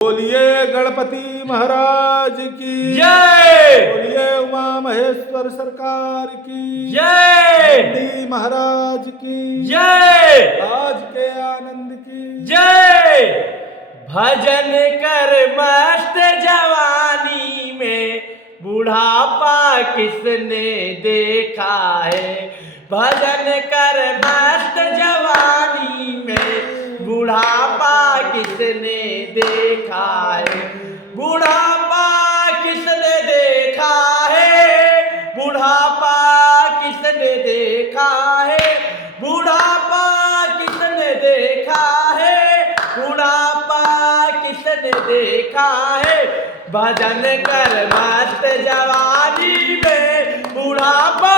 बोलिए गणपति महाराज की जय। बोलिए उमा महेश्वर सरकार की जय। नंदी महाराज की जय। आज के आनंद की जय। भजन कर मस्त जवानी में बुढ़ापा किसने देखा है। भजन कर मस्त जवानी में बुढ़ापा किसने देखा है। बुढ़ापा किसने देखा है। बुढ़ापा किसने देखा है। बुढ़ापा किसने देखा है। बुढ़ापा किसने देखा है। भजन कर मस्त जवानी में बुढ़ापा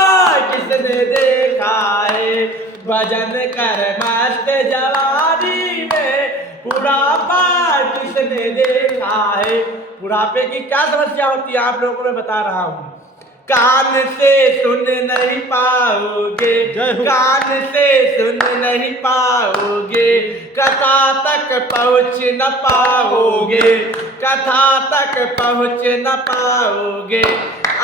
किसने देखा है। भजन कर मस्त जवानी में बुढ़ापा किसने देखा है। बुढ़ापे की क्या समस्या होती है आप लोगों को मैं बता रहा हूँ। कान से सुन नहीं पाओगे। कान से सुन नहीं पाओगे। कथा तक पहुँच न पाओगे। कथा तक पहुँच न पाओगे।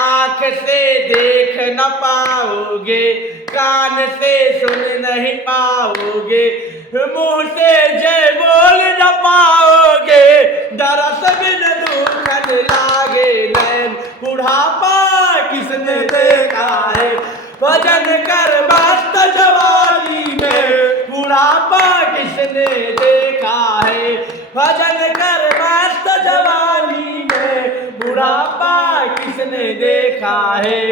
आँख से देख न पाओगे। कान से सुन नहीं पाओगे। मुंह से जय बोल न पाओगे। दरस बिन दुखन लागे नैन। बुढ़ापा किसने देखा है। भजन कर मस्त जवानी में बुढ़ापा किसने देखा है। भजन कर मस्त जवानी में बुढ़ापा किसने देखा है।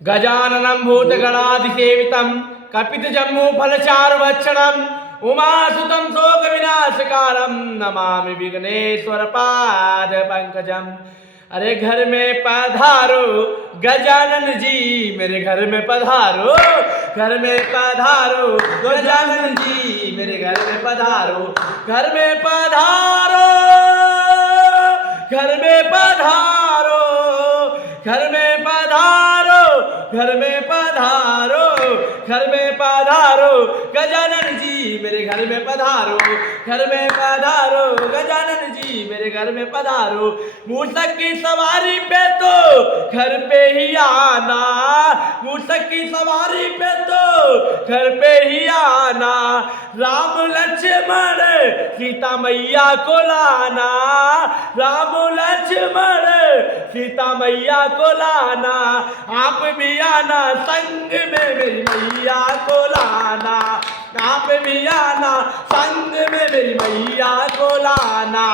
गजाननं भूतगणाधिसेवितं कपितजम्बू फलचारुभक्षणं उमासुतं शोकविनाशकारं नमामि विघ्नेश्वर पाद पंकजम। अरे घर में पधारो गजानन जी मेरे घर में पधारो। घर में पधारो गजानन जी मेरे घर में पधारो। घर में पधारो। घर में पधारो। घर में पधारो। घर में पधारो। घर में पधारो गजानन जी मेरे घर में पधारो। घर में पधारो गजानन जी मेरे घर में पधारो। मूसक की सवारी पे तो घर पे ही आना। मूसक की सवारी पे तो घर पे ही आना। राम लक्ष्मण सीता मैया को लाना। राम लक्ष्मण सीता मैया को लाना। आप भी आना संग में मेरी मैया को लाना। आप भी आना संग में मेरी मैया को लाना।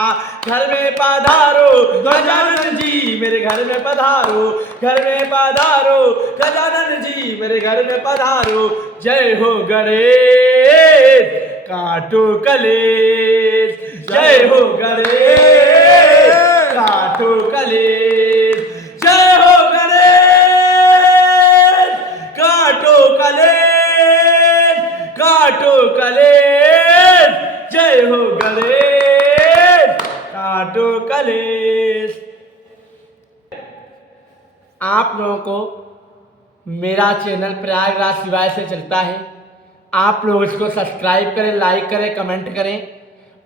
घर में पधारो गजानन जी मेरे घर में पधारो। घर में पधारो गजानन जी मेरे घर में पधारो। जय हो गणेश काटो कलेश। जय हो गणेश काटो कलेश। जय हो काटो कलेश। काटो कलेश। जय हो गणेश काटो कलेश। आप लोगों को मेरा चैनल प्रयागराज शिवाय से चलता है। आप लोग इसको सब्सक्राइब करें, लाइक करें, कमेंट करें।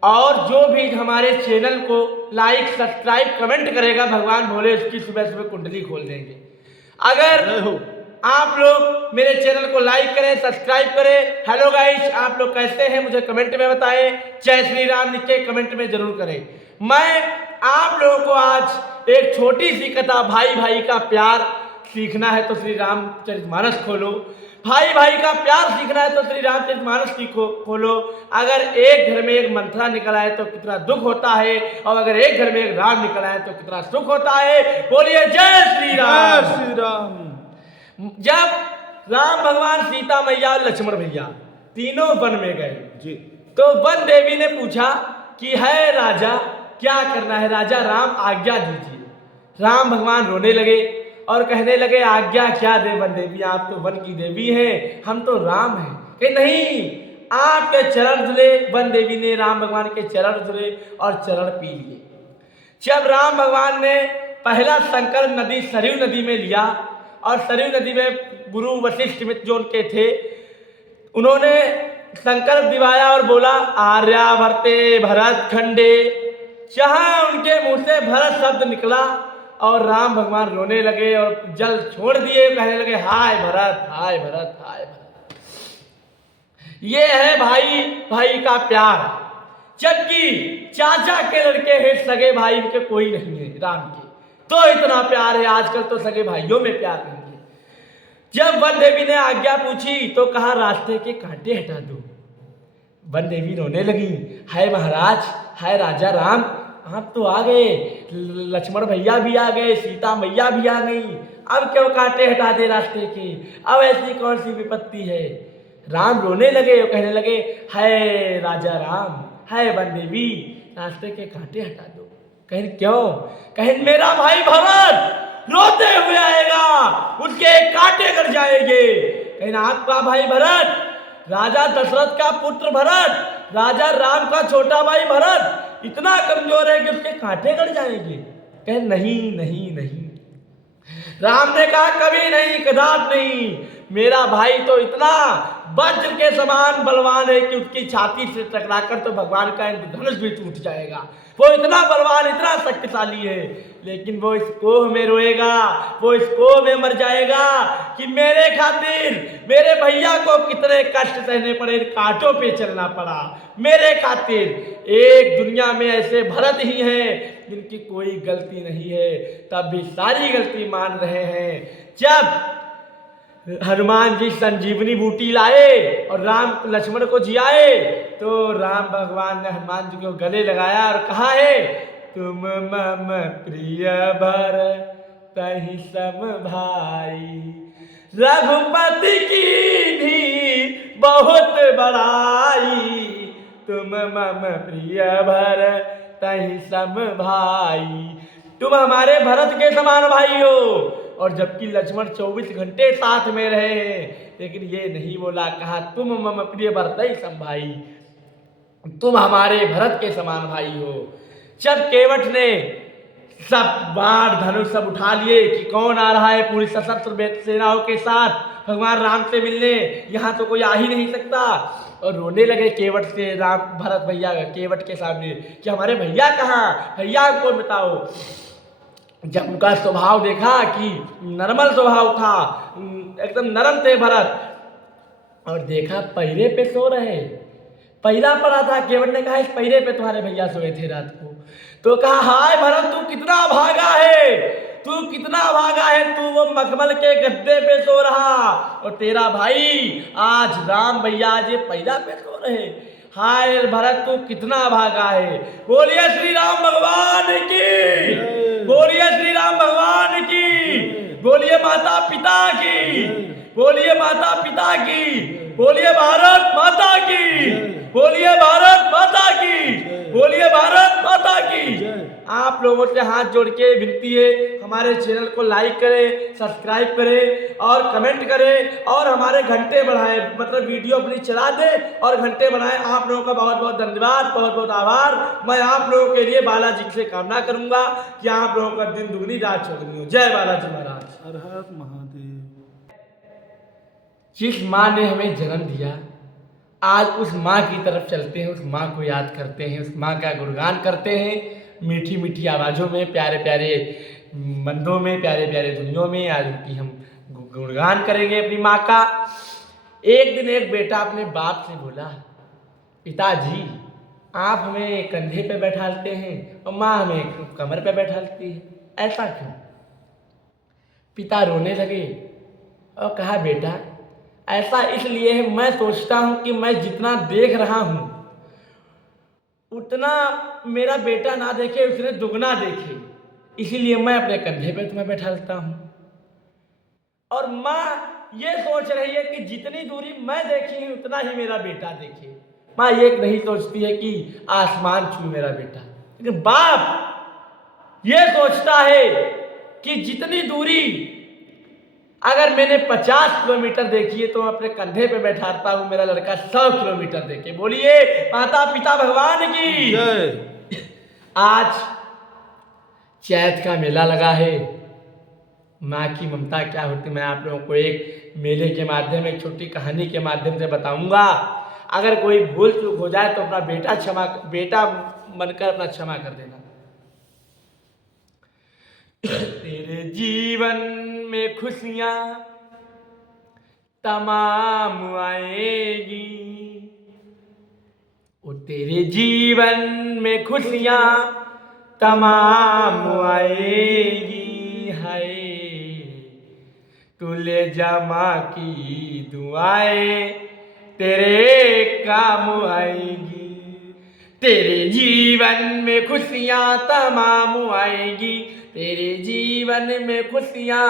और जो भी हमारे चैनल को लाइक सब्सक्राइब कमेंट करेगा भगवान भोले उसकी सुबह सुबह कुंडली खोल देंगे। अगर आप लोग मेरे चैनल को लाइक करें, सब्सक्राइब करें। हेलो गाइस, आप लोग कैसे हैं मुझे कमेंट में बताएं। जय श्री राम लिख के कमेंट में जरूर करें। मैं आप लोगों को आज एक छोटी सी कथा भाई भाई का प्यार सीखना है तो श्री रामचरितमानस खोलो। भाई भाई का प्यार सीखना है तो श्री रामचरितमानस खोलो। अगर एक घर में एक मंथरा निकल आए तो कितना दुख होता है। और अगर एक घर में एक राम निकल आए तो कितना सुख होता है। बोलिए जय श्री राम। जय श्री राम। जब राम भगवान सीता मैया और लक्ष्मण भैया तीनों वन में गए जी तो वन देवी ने पूछा कि है राजा क्या करना है। राजा राम आज्ञा दीजिए। राम भगवान रोने लगे और कहने लगे आज्ञा क्या दे वन देवी, आप तो वन की देवी हैं, हम तो राम हैं। कहे नहीं, आपके चरण धुले। वन देवी ने राम भगवान के चरण धुले और चरण पी लिए। जब राम भगवान ने पहला संकल्प नदी सरयू नदी में लिया और सरयू नदी में गुरु वशिष्ठ मित्र जो उनके थे उन्होंने संकल्प दिवाया और बोला आर्यावर्ते भरत खंडे। जहां उनके मुंह से भरत शब्द निकला और राम भगवान रोने लगे और जल छोड़ दिए, कहने लगे हाय भरत, हाय भरत, हाय भरत। ये है भाई भाई का प्यार। जबकि चाचा के लड़के हैं, सगे भाई इनके कोई नहीं है राम के, तो इतना प्यार है। आजकल तो सगे भाइयों में प्यार नहीं है। जब वन देवी ने आज्ञा पूछी तो कहा रास्ते के कांटे हटा दो। वन देवी रोने लगी, हाय महाराज, हाय राजा राम, आप तो आ गए, लक्ष्मण भैया भी आ गए, सीता मैया भी आ गई, अब क्यों कांटे हटा दे रास्ते के, अब ऐसी कौन सी विपत्ति है। राम रोने लगे और कहने लगे हाय राजा राम, हाय वन देवी, रास्ते के कांटे हटा दो। कहें क्यों? कहें मेरा भाई भरत रोते हुए आएगा, उसके कांटे कट जाएंगे। कहें आपका भाई भरत, राजा दशरथ का पुत्र भरत, राजा राम का छोटा भाई भरत इतना कमजोर है कि उसके कांटे कट जाएंगे। कहें नहीं नहीं नहीं। राम ने कहा कभी नहीं, कदाप नहीं, मेरा भाई तो इतना वज्र के समान बलवान है कि उसकी छाती से टकराकर तो भगवान का इंद्रधनुष भी टूट जाएगा। वो इतना बलवान, इतना शक्तिशाली है, लेकिन वो इस कोह में रोएगा, वो इस कोह में मर जाएगा कि मेरे खातिर मेरे भैया को कितने कष्ट सहने पड़े, कांटों पे चलना पड़ा मेरे खातिर। एक दुनिया में ऐसे भरत ही हैं जिनकी कोई गलती नहीं है, तब भी सारी गलती मान रहे हैं। जब हनुमान जी संजीवनी बूटी लाए और राम लक्ष्मण को जियाए तो राम भगवान ने हनुमान जी को गले लगाया और कहा है तुम मम प्रिय भरत तहि सम भाई, रघुपति की भी बहुत बड़ाई, तुम मम प्रिय भरत तहि सम भाई। तुम हमारे भरत के समान भाई हो। और जबकि लक्ष्मण 24 घंटे साथ में रहे हैं, लेकिन ये नहीं बोला, कहा तुम मम प्रिय भरत सम भाई, तुम हमारे भरत के समान भाई हो। जब केवट ने सब बाण धनुष सब उठा लिए कि कौन आ रहा है पूरी सशस्त्र सेनाओं के साथ भगवान राम से मिलने, यहाँ तो कोई आ ही नहीं सकता, और रोने लगे केवट से राम भरत भैया केवट के सामने कि हमारे भैया कहाँ, भैया को बताओ। जब उनका स्वभाव देखा कि नर्मल स्वभाव था, एकदम नरम थे भरत, और देखा पहिरे पे सो रहे, पहिरा पड़ा था। केवट ने कहा इस पहिरे पे तुम्हारे भैया सोए थे रात को। तो कहा हाय भरत तू कितना भागा है, तू कितना भागा है, तू वो मखमल के गद्दे पे सो रहा और तेरा भाई आज राम भैया आज ये पहिरा पे सो रहे। हाय भरत तू कितना भागा है। बोलिए श्री राम भगवान की, बोलिए श्री राम भगवान की, बोलिए माता पिता की, बोलिए माता पिता की, बोलिए भारत माता की, बोलिए भारत माता की, बोलिए भारत माता की। आप लोगों से हाथ जोड़ के विनती है हमारे चैनल को लाइक करें, सब्सक्राइब करें और कमेंट करें और हमारे घंटे बढ़ाएं, मतलब वीडियो अपनी चला दें और घंटे बढ़ाएं। आप लोगों का बहुत बहुत धन्यवाद, बहुत बहुत आभार। मैं आप लोगों के लिए बालाजी से कामना करूंगा कि आप लोगों का दिन दुगनी रात चौगुनी हो। जय बालाजी महाराज। हर हर महादेव। जिस माँ ने हमें जन्म दिया, आज उस माँ की तरफ चलते हैं, उस माँ को याद करते हैं, उस माँ का गुणगान करते हैं मीठी मीठी आवाज़ों में, प्यारे प्यारे मंदों में, प्यारे प्यारे धुनियों में। आज उनकी हम गुणगान करेंगे अपनी माँ का। एक दिन एक बेटा अपने बाप से बोला पिताजी आप हमें कंधे पे बैठालते हैं और माँ हमें कमर पे बैठालती है, ऐसा क्यों? पिता रोने लगे और कहा बेटा ऐसा इसलिए है, मैं सोचता हूँ कि मैं जितना देख रहा हूँ उतना मेरा बेटा ना देखे, उसने दुगना देखे, इसीलिए मैं अपने कंधे पे तुम्हें बैठालता हूँ। और माँ ये सोच रही है कि जितनी दूरी मैं देखी हूँ उतना ही मेरा बेटा देखे। माँ ये नहीं सोचती है कि आसमान छू मेरा बेटा, लेकिन बाप ये सोचता है कि जितनी दूरी अगर मैंने 50 किलोमीटर देखी है तो मैं अपने कंधे पे बैठाता हूँ मेरा लड़का 100 किलोमीटर देखे। बोलिए माता पिता भगवान की जय। आज चैत का मेला लगा है। माँ की ममता क्या होती मैं आप लोगों को एक मेले के माध्यम, एक छोटी कहानी के माध्यम से बताऊंगा। अगर कोई भूल चूक हो जाए तो अपना बेटा बनकर अपना क्षमा कर देना। तेरे जीवन में खुशियां तमाम आएगी, ओ तेरे जीवन में खुशियां तमाम आएगी। है तू ले जा माँ की दुआएं तेरे काम आएगी। तेरे जीवन में खुशियां तमाम आएगी, तेरे जीवन में खुशियां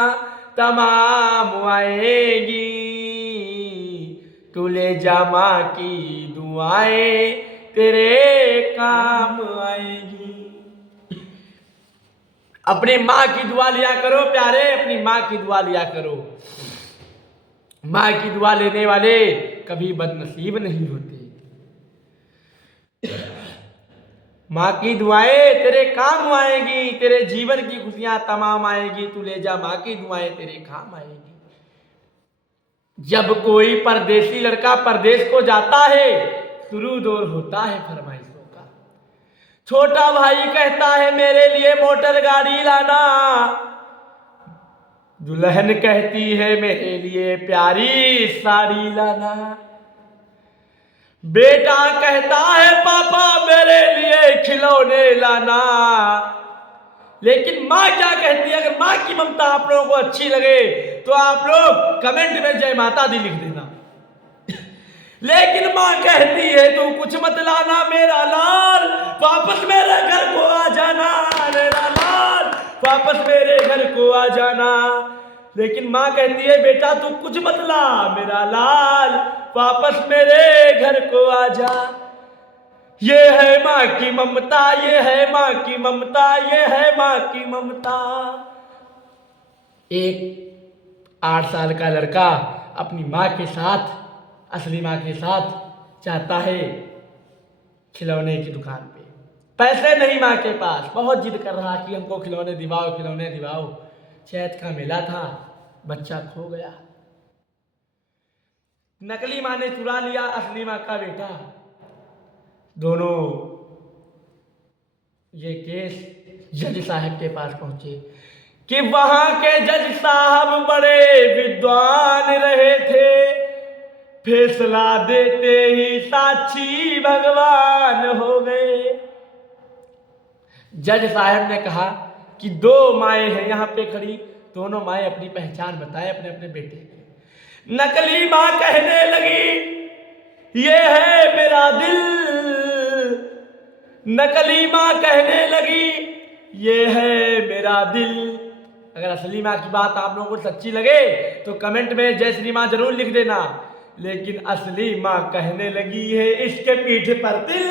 तमाम आएगी। तू ले जा माँ की दुआएं तेरे काम आएगी। अपनी माँ की दुआ लिया करो प्यारे, अपनी माँ की दुआ लिया करो। माँ की दुआ लेने वाले कभी बदनसीब नहीं होते। माँ की दुआएं तेरे काम आएगी, तेरे जीवन की खुशियां तमाम आएगी। तू ले जा माँ की दुआएं तेरे काम आएगी। जब कोई परदेसी लड़का परदेश को जाता है, शुरू दौर होता है फरमाइशों का। छोटा भाई कहता है मेरे लिए मोटर गाड़ी लाना, दुल्हन कहती है मेरे लिए प्यारी साड़ी लाना। बेटा कहता है पापा मेरे लिए खिलौने लाना। लेकिन माँ क्या कहती है? अगर माँ की ममता आप लोगों को अच्छी लगे तो आप लोग कमेंट में जय माता दी लिख देना। लेकिन माँ कहती है तू कुछ मत लाना मेरा लाल, वापस मेरे घर को आ जाना मेरा लाल, वापस मेरे घर को आ जाना। लेकिन माँ कहती है बेटा तू कुछ मत ला मेरा लाल, वापस मेरे घर को आ जा। ये है माँ की ममता, ये है माँ की ममता, ये है माँ की ममता। एक 8 साल का लड़का अपनी माँ के साथ, असली माँ के साथ जाता है खिलौने की दुकान पे। पैसे नहीं माँ के पास, बहुत जिद कर रहा कि हमको खिलौने दिलाओ, खिलौने दिलाओ। चैत का मेला था, बच्चा खो गया। नकली माँ ने चुरा लिया असली माँ का बेटा। दोनों ये केस जज साहब के पास पहुंचे कि वहां के जज साहब बड़े विद्वान रहे थे, फैसला देते ही साक्षी भगवान हो गए। जज साहब ने कहा कि 2 माएँ हैं यहाँ पे खड़ी, दोनों माएँ अपनी पहचान बताएं अपने अपने बेटे की। नकली माँ कहने लगी ये है मेरा दिल, नकली माँ कहने लगी ये है मेरा दिल। अगर असली माँ की बात आप लोगों को सच्ची लगे तो कमेंट में जय श्री माँ जरूर लिख देना। लेकिन असली माँ कहने लगी है इसके पीठ पर तिल,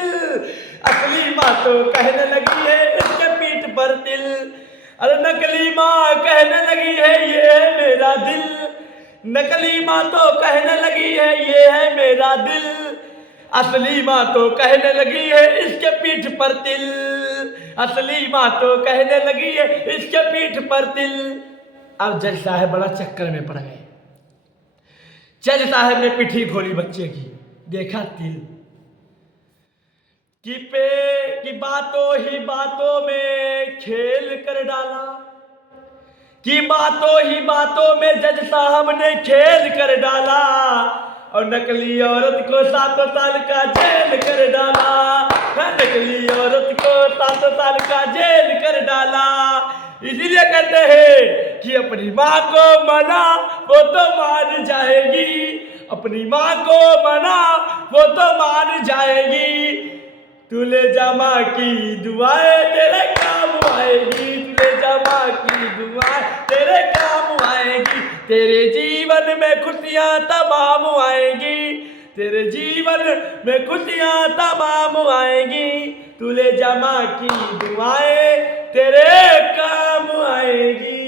असली माँ तो कहने लगी है इसके पीठ पर तिल। अरे नकली माँ कहने लगी है ये है मेरा दिल, नकली माँ तो कहने लगी है ये है मेरा दिल, असली माँ तो कहने लगी है इसके पीठ पर तिल, असली माँ तो कहने लगी है इसके पीठ पर तिल। अब जज साहब बड़ा चक्कर में पड़ गए। जज साहब ने पिठी खोली बच्चे की, देखा तिल कि बातों ही बातों में खेल कर डाला, कि बातों ही बातों में जज साहब ने खेल कर डाला और नकली औरत को 7 साल का जेल कर डाला, नकली औरत को 7 साल का जेल कर डाला। इसीलिए कहते हैं कि अपनी माँ को मना वो तो मान जाएगी, अपनी माँ को मना वो तो मान जाएगी। तू ले जा माँ की दुआएं तेरे काम आएगी, तू ले जा माँ की दुआएं तेरे काम आएगी। तेरे जीवन में खुशियाँ तमाम आएगी, तेरे जीवन में खुशियाँ तमाम आएगी। तू ले जा माँ की दुआएं तेरे काम आएगी।